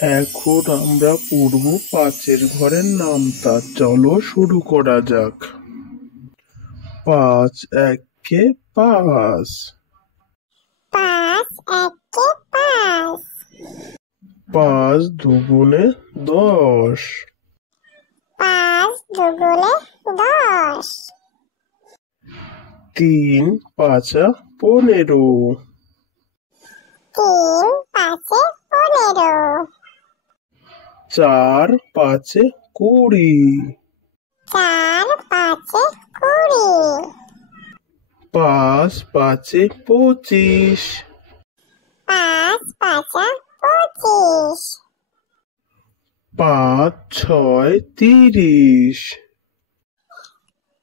এখন আমরা পড়ব পাঁচের ঘরের নামতা। চলো শুরু করা যাক। পাঁচ একে পাঁচ, পাঁচ একে পাঁচ, পাঁচ দুগুণে 10, পাঁচ দুগুণে 10, তিন পাঁচা 15, তিন পাঁচে 15, চার পাঁচে 20, চার পাঁচে 20, পাঁচ পাঁচে 25, পাঁচ পাঁচা 25, পাঁচ ছয় 30,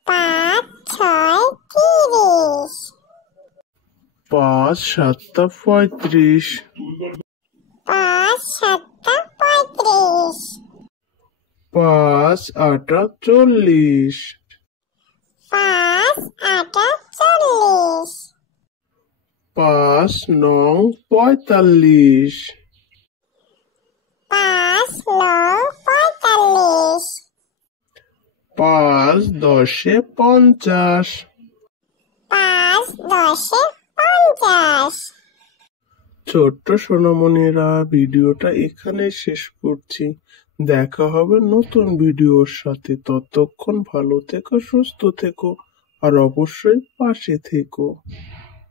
পাঁচ ছয় 30, পাঁচ সাতটা 35, পাঁচ সাতটা 35, পাঁচ আটা 40, পাঁচ আটা 40, পাঁচ নং 45, পাঁচ নং 45, পাঁচ দশে 50, পাঁচ দশে 50। ছোট্ট সোনামণিরা, ভিডিওটা এখানে শেষ করছি। দেখা হবে নতুন ভিডিওর সাথে। ততক্ষণ ভালো থেকো, সুস্থ থেকো, আর অবশ্যই পাশে থেকো।